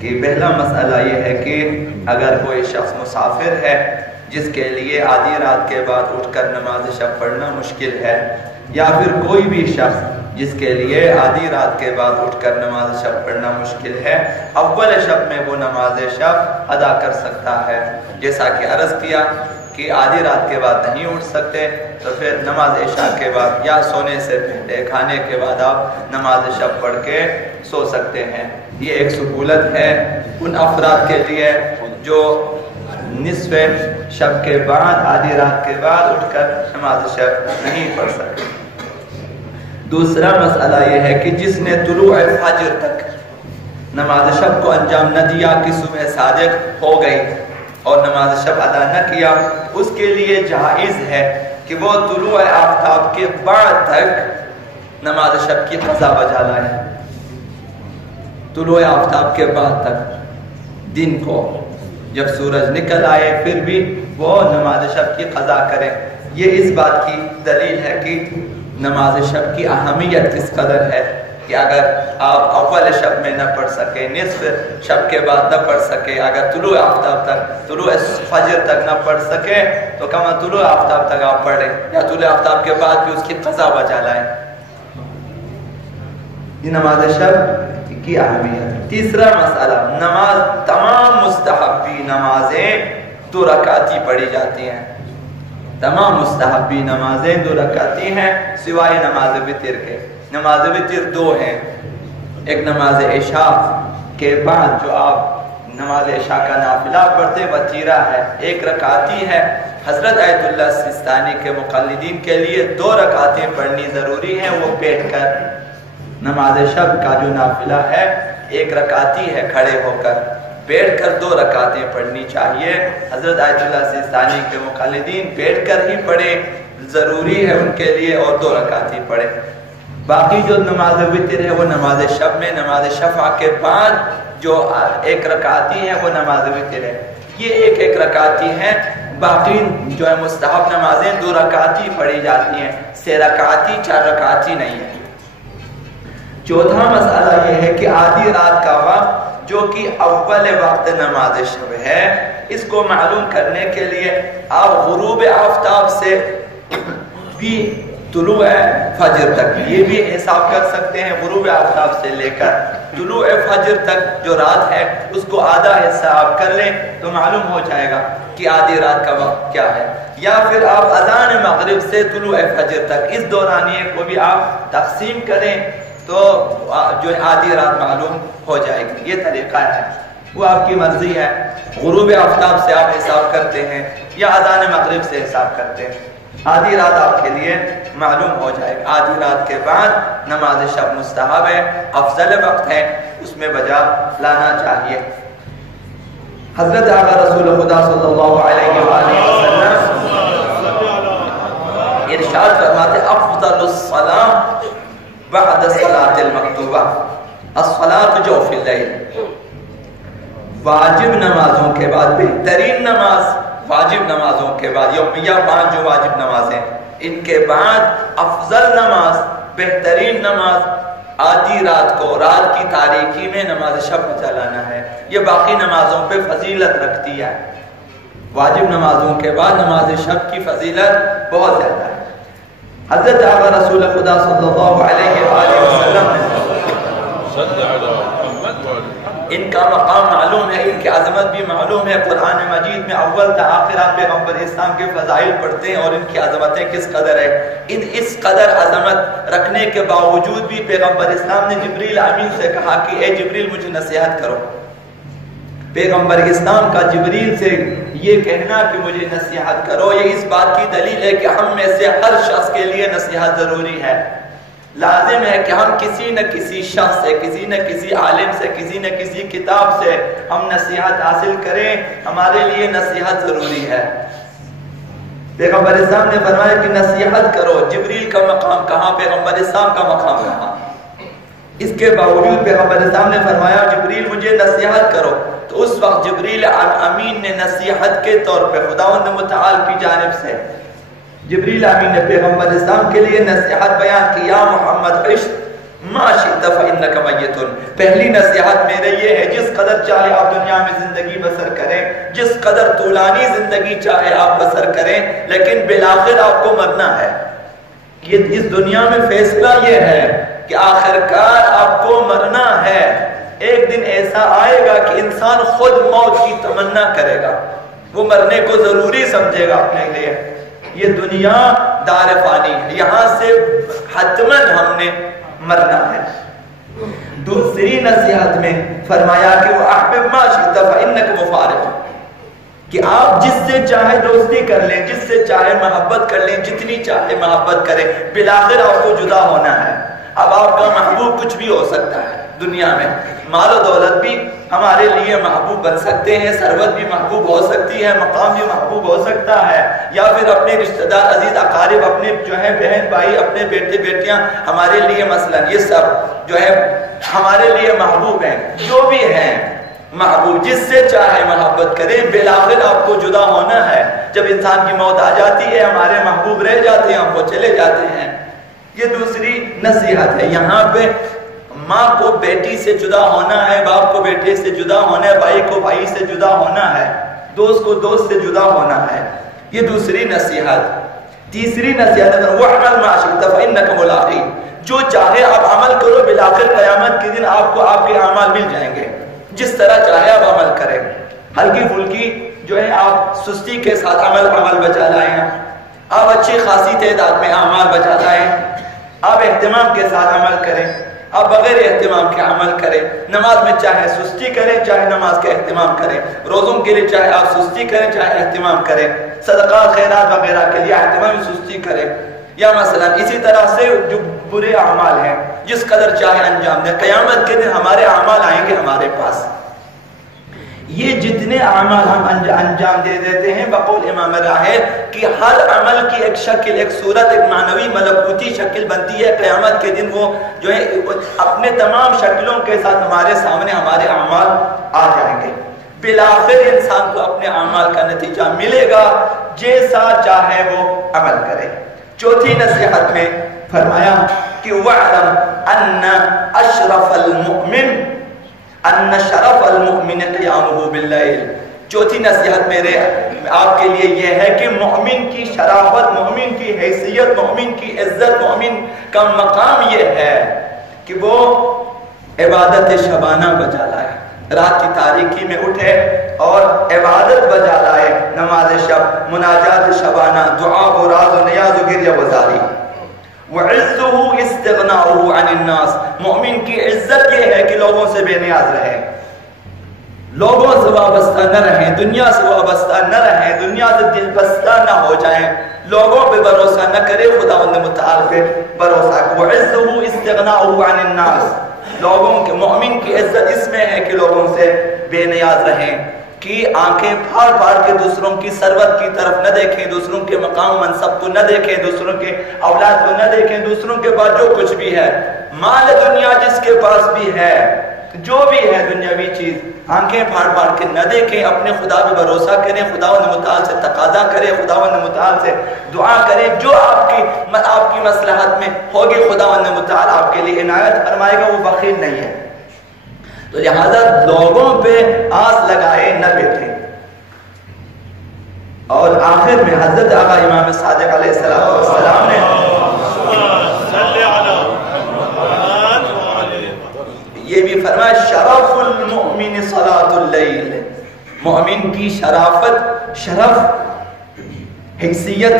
کہ پہلا مسئلہ یہ ہے کہ اگر کوئی شخص مسافر ہے جس کے لیے آدھی رات کے بعد اٹھ کر نماز شب پڑھنا مشکل ہے، یا پھر کوئی بھی شخص جس کے لیے آدھی رات کے بعد اٹھ کر نماز شب پڑھنا مشکل ہے، اول شب میں وہ نماز شب ادا کر سکتا ہے۔ جیسا کہ عرض کیا کہ آدھی رات کے بعد نہیں اٹھ سکتے تو پھر نماز عشاء کے بعد یا سونے سے پہلے کھانے کے بعد آپ نماز شب پڑھ کے سو سکتے ہیں۔ یہ ایک سہولت ہے ان افراد کے لیے جو نصف شب کے بعد آدھی رات کے بعد اٹھ کر نماز شب نہیں پڑھ سکتے۔ دوسرا مسئلہ یہ ہے کہ جس نے طلوع فجر تک نماز شب کو انجام نہ دیا کہ صبح صادق ہو گئی اور نماز شب ادا نہ کیا، اس کے لیے جائز ہے کہ وہ طلوع آفتاب کے بعد تک نماز شب کی قضا بجا لائے۔ طلوع آفتاب کے بعد تک دن کو جب سورج نکل آئے پھر بھی وہ نماز شب کی قضا کریں۔ یہ اس بات کی دلیل ہے کہ نماز شب کی اہمیت کس قدر ہے کہ اگر آپ اول شب میں نہ پڑھ سکے، نصف شب کے بعد نہ پڑھ سکے، اگر طلوع آفتاب تک، طلوع فجر تک نہ پڑھ سکے تو کما طلوع آفتاب تک آپ پڑھیں یا طلوع آفتاب کے بعد بھی اس کی قضا بجا لائیں۔ یہ نماز شب کی اہمیت۔ تیسرا مسئلہ، نماز تمام مستحبی نمازیں 2 رکعتی پڑھی جاتی ہیں۔ تمام مستحبی نمازیں 2 رکعتی ہیں سوائے نماز وتر کے۔ نماز وتر 2 ہیں، ایک نماز عشاء کے بعد جو آپ نماز عشاء کا نافلہ پڑھتے وتیرہ ہے، 1 رکعتی ہے۔ حضرت آیت اللہ سیستانی کے مقلدین کے لیے 2 رکعتیں پڑھنی ضروری ہیں، وہ بیٹھ کر۔ نماز شب کا جو نافلہ ہے 1 رکعتی ہے کھڑے ہو کر، بیٹھ کر 2 رکعتیں پڑھنی چاہیے۔ حضرت آیت اللہ سیستانی کے مقلدین بیٹھ کر ہی پڑھیں، ضروری ہے ان کے لیے، اور 2 رکعتی پڑھیں۔ باقی جو نماز وتر ہے وہ نماز شب میں، نماز شفع کے بعد جو 1 رکعتی ہے وہ نماز وتر ہے، یہ 1 رکعتی ہے۔ باقی جو ہے مستحب نمازیں 2 رکعتی پڑھی جاتی ہیں، 3 رکعتی 4 رکعتی نہیں ہے۔ چوتھا مسئلہ یہ ہے کہ آدھی رات کا وقت جو کہ اول وقت نماز شب ہے، اس کو معلوم کرنے کے لیے آپ غروب آفتاب سے بھی طلوع فجر تک یہ بھی حساب کر سکتے ہیں۔ غروب آفتاب سے لے کر طلوع فجر تک جو رات ہے اس کو آدھا حساب کر لیں تو معلوم ہو جائے گا کہ آدھی رات کا وقت کیا ہے۔ یا پھر آپ اذان مغرب سے طلوع فجر تک اس دورانیے کو بھی آپ تقسیم کریں تو جو آدھی رات معلوم ہو جائے گی۔ یہ طریقہ ہے، وہ آپ کی مرضی ہے۔ غروب آفتاب سے آپ حساب کرتے ہیں یا اذان مغرب سے حساب کرتے ہیں، آدھی رات آپ کے لیے معلوم ہو جائے گا۔ آدھی رات کے بعد نماز شب مستحب ہے، افضل وقت ہے، اس میں بجا لانا چاہیے۔ حضرت آقا رسول خدا صلی اللہ علیہ وآلہ وسلم ارشاد فرماتے افضل الصلاة بعد الصلاة المکتوبہ الصلاة جو فی اللیل، واجب نمازوں کے بعد بہترین نماز، واجب نمازوں کے بعد یومیہ 5 جو واجب نمازیں، ان کے بعد افضل نماز، بہترین نماز آدھی رات کو، رات کی تاریکی میں نماز شب بجا لانا ہے۔ یہ باقی نمازوں پہ فضیلت رکھتی ہے، واجب نمازوں کے بعد نماز شب کی فضیلت بہت زیادہ ہے۔ حضرت آقا رسول خدا صلی اللہ علیہ وآلہ وسلم ان کا مقام معلوم ہے، ان کی عظمت بھی معلوم ہے۔ قرآن مجید میں اول تا آخر آپ پیغمبر اسلام کے فضائل پڑھتے ہیں اور ان کی عظمتیں کس قدر ہے۔ اس قدر عظمت رکھنے کے باوجود بھی پیغمبر اسلام نے جبریل امین سے کہا کہ اے جبریل مجھے نصیحت کرو۔ پیغمبر اسلام کا جبریل سے یہ کہنا کہ مجھے نصیحت کرو، یہ اس بات کی دلیل ہے کہ ہم میں سے ہر شخص کے لیے نصیحت ضروری ہے۔ لازم ہے کہ ہم کسی نہ کسی شخص سے، کسی نہ کسی عالم سے، کسی نہ کسی کتاب سے ہم نصیحت حاصل کریں، ہمارے لیے نصیحت ضروری ہے۔ پیغمبر اسلام نے فرمایا کہ نصیحت کرو، جبریل کا مقام کہاں، پیغمبر اسلام کا مقام کہاں؟ اس کے باوجود پیغمبر اسلام نے فرمایا جبریل مجھے نصیحت کرو، تو اس وقت جبریل امین نے نصیحت کے طور پہ خداوند متعال کی جانب سے جبریل امین نے پیغمبر اسلام کے لیے نصیحت بیان کی، یا محمد عش ما شئت فإنک میت. پہلی نصیحت میرے یہ ہے جس قدر چاہے آپ دنیا میں زندگی بسر کریں، جس قدر طولانی زندگی چاہے آپ بسر کریں، لیکن بالآخر آپ کو مرنا ہے. یہ اس دنیا میں فیصلہ یہ ہے کہ آخرکار آپ کو مرنا ہے. ایک دن ایسا آئے گا کہ انسان خود موت کی تمنا کرے گا، وہ مرنے کو ضروری سمجھے گا اپنے لیے. یہ دنیا دار فانی ہے، یہاں سے حتماً ہم نے مرنا ہے. دوسری نصیحت میں فرمایا کہ وَأَحْبِبْ مَا شِئْتَ فَإِنَّكَ مُفَارِقٌ، کہ آپ جس سے چاہے دوستی کر لیں، جس سے چاہے محبت کر لیں، جتنی چاہے محبت کریں، بالآخر آپ کو جدا ہونا ہے. اب آپ کا محبوب کچھ بھی ہو سکتا ہے دنیا میں، مال و دولت بھی ہمارے لیے محبوب بن سکتے ہیں، ثروت بھی محبوب ہو سکتی ہے، مقام بھی محبوب ہو سکتا ہے، یا پھر اپنے رشتہ دار عزیز اقارب، اپنے جو ہے بہن بھائی، اپنے بیٹے بیٹیاں ہمارے لیے مثلا یہ سب جو ہے ہمارے لیے محبوب ہیں. جو بھی ہیں محبوب، جس سے چاہے محبت کریں، بالآخر آپ کو جدا ہونا ہے. جب انسان کی موت آ جاتی ہے ہمارے محبوب رہ جاتے ہیں، ہم وہ چلے جاتے ہیں. یہ دوسری نصیحت ہے. یہاں پہ ماں کو بیٹی سے جدا ہونا ہے، باپ کو بیٹے سے جدا ہونا ہے، بھائی کو بھائی سے جدا ہونا ہے، دوست کو دوست سے جدا ہونا ہے. یہ دوسری نصیحت. تیسری نصیحت ہے وَاعْمَلْ مَا شِئْتَ فَإِنَّكَ مُلَاقِيهُ، جو چاہے آپ عمل کرو، بالآخر قیامت کے دن آپ کو آپ کے اعمال مل جائیں گے. جس طرح چاہے آپ عمل کریں. ہلکی پھلکی جو ہے آپ سستی کے ساتھ عمل بچا لائیں، آپ اچھی خاصی تعداد میں اعمال بچا لائیں، آپ اہتمام کے ساتھ عمل کریں، آپ بغیر اہتمام کے عمل کریں. نماز میں چاہے سستی کریں، چاہے نماز کا اہتمام کریں. روزوں کے لیے چاہے آپ سستی کریں، چاہے اہتمام کریں. صدقات خیرات وغیرہ کے لیے اہتمام سستی کریں. یا مثلا اسی طرح سے جو برے اعمال ہیں جس قدر چاہے انجام دیں. قیامت کے دن ہمارے اعمال آئیں گے ہمارے پاس. یہ جتنے اعمال ہم انجام دے دیتے ہیں، بقول امام راہب کہ ہر عمل کی ایک شکل، ایک صورت، ایک معنوی ملکوتی شکل بنتی ہے. قیامت کے دن وہ جو ہے اپنے تمام شکلوں کے ساتھ ہمارے سامنے ہمارے اعمال آ جائیں گے. بالآخر انسان کو اپنے اعمال کا نتیجہ ملے گا، جیسا چاہے وہ عمل کرے. چوتھی نصیحت میں فرمایا کہ وَاعْلَمْ أَنَّ أَشْرَفَ الْمُؤْمِنِ ان شرف المؤمن قیامہ باللیل. چوتھی نصیحت میرے آپ کے لیے یہ ہے کہ مومن کی شرافت، مومن کی حیثیت، مومن کی عزت، مومن کا مقام یہ ہے کہ وہ عبادت شبانہ بجا لائے. رات کی تاریکی میں اٹھے اور عبادت بجا لائے، نماز شب، مناجات شبانہ، دعا و راز و نیاز و گریہ وزاری. وَعِزُّهُ اسْتِغْنَاؤُهُ عَنِ النَّاسِ، مومن کی عزت یہ ہے کہ لوگوں سے بے نیاز رہے، لوگوں سے وابستہ نہ رہیں، دنیا سے وابستہ نہ رہیں، دنیا سے دل بستہ نہ ہو جائیں، لوگوں پہ بھروسہ نہ کرے، خداوند متعال پہ بھروسہ. وَعِزُّهُ اسْتِغْنَاؤُهُ عَنِ النَّاسِ، لوگوں کے مومن کی عزت اس میں ہے کہ لوگوں سے بے نیاز رہیں، کہ آنکھیں پھاڑ پھاڑ کے دوسروں کی ثروت کی طرف نہ دیکھیں، دوسروں کے مقام منصب کو نہ دیکھیں، دوسروں کے اولاد کو نہ دیکھیں، دوسروں کے پاس جو کچھ بھی ہے، مال دنیا جس کے پاس بھی ہے، جو بھی ہے دنیاوی چیز، آنکھیں پھاڑ پھاڑ کے نہ دیکھیں، اپنے خدا پہ بھروسہ کریں، خداوند متعال سے تقاضا کریں، خداوند متعال سے دعا کریں، جو آپ کی مصلحت میں ہوگی خداوند متعال آپ کے لیے عنایت فرمائے گا. وہ بخیل نہیں ہے. تو لہذا لوگوں پہ آس لگائے نہ بیٹھے. اور آخر میں حضرت آقا امام صادق علیہ السلام نے یہ بھی فرمایا شرف المؤمن صلاۃ اللیل، مومن کی شرافت، شرف، حیثیت،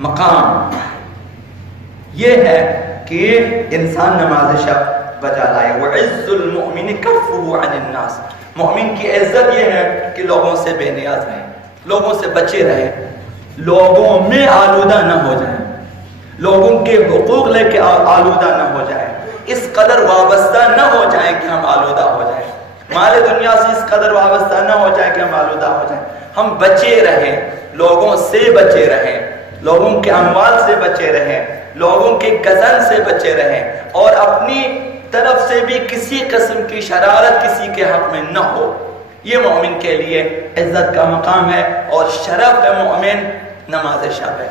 مقام یہ ہے کہ انسان نماز شب بجا لائے. وَعِزُّ الْمُؤْمِنِ كَفُّهُ عَنِ النَّاسِ، مومن کی عزت یہ ہے کہ لوگوں سے بے نیاز رہیں، لوگوں سے بچے رہیں، لوگوں میں آلودہ نہ ہو جائیں، لوگوں کے حقوق لے کے آلودہ نہ ہو جائیں، اس قدر وابستہ نہ ہو جائیں کہ ہم آلودہ ہو جائیں، مال دنیا سے اس قدر وابستہ نہ ہو جائیں کہ ہم آلودہ ہو جائیں. ہم بچے رہیں، لوگوں سے بچے رہیں، لوگوں کے اموال سے بچے رہیں، لوگوں کے گزن سے بچے رہیں، اور اپنی طرف سے بھی کسی قسم کی شرارت کسی کے حق میں نہ ہو. یہ مومن کے لیے عزت کا مقام ہے اور شرف مومن نماز شب ہے.